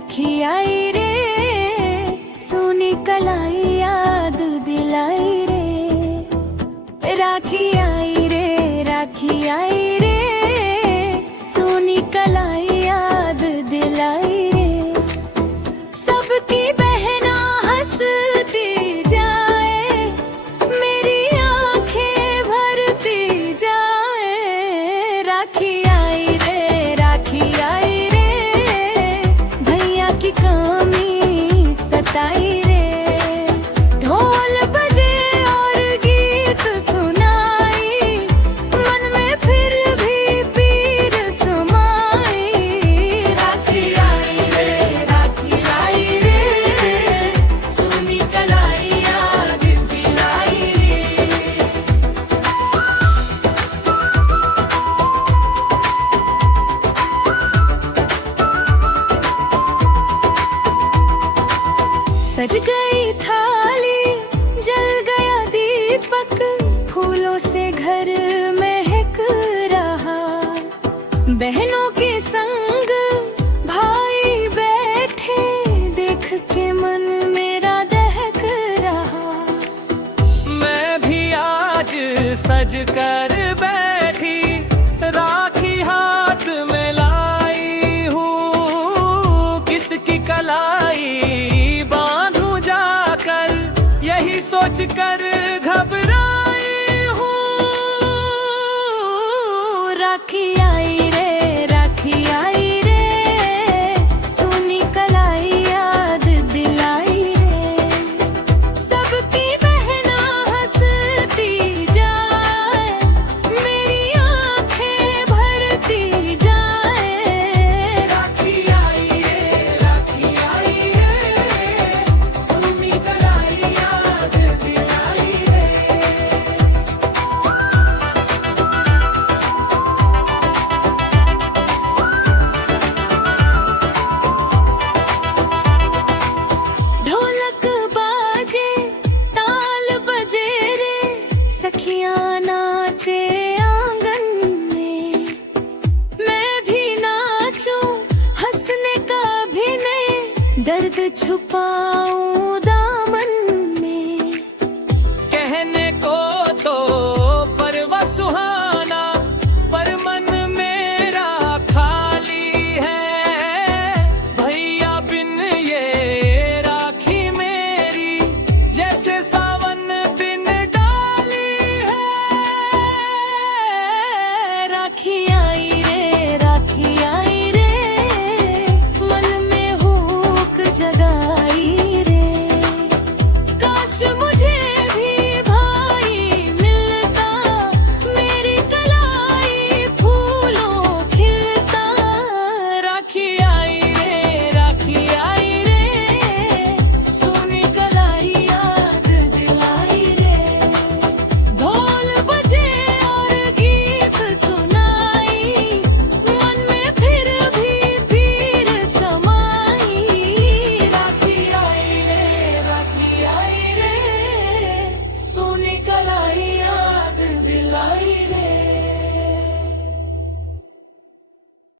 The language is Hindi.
राखी आई रे, सोनी कलाई याद दिलाई रे। राखी आई रे, राखी आई रे, सोनी कलाई याद दिलाई रे। सबकी बहना हंसती जाए, मेरी आंखें भरती जाए। राखी आई रे, राखी आई रे, भैया की कमी सताई रे। ढोल बजे और गीत सुनाई, मन में फिर भी पीर समाई। राखी आई रे, राखी आई रे, सोनी कलाई याद दिलाई रे। सज गई थाली, जल गया दीपक, फूलों से घर महक रहा। बहनों के संग भाई बैठे, देख के मन मेरा दहक रहा। मैं भी आज सज कर बैठी, राखी हाथ में लाई हूँ। किसकी कलाई बांधू जाकर, यही सोच कर घबराई हूँ। राखी आई रे, राखी आई रे, सोनी कलाई याद दिलाई रे। सबकी बहना हंसती जाए, मेरी आंखें भरती जाए। राखी आई रे, राखी आई रे, सोनी कलाई याद दिलाई रे। ढोलक बाजे, ताल बजे रे, सखियां नाचे आंगन में। मैं भी नाचूं, हंसने का भी नहीं, दर्द छुपा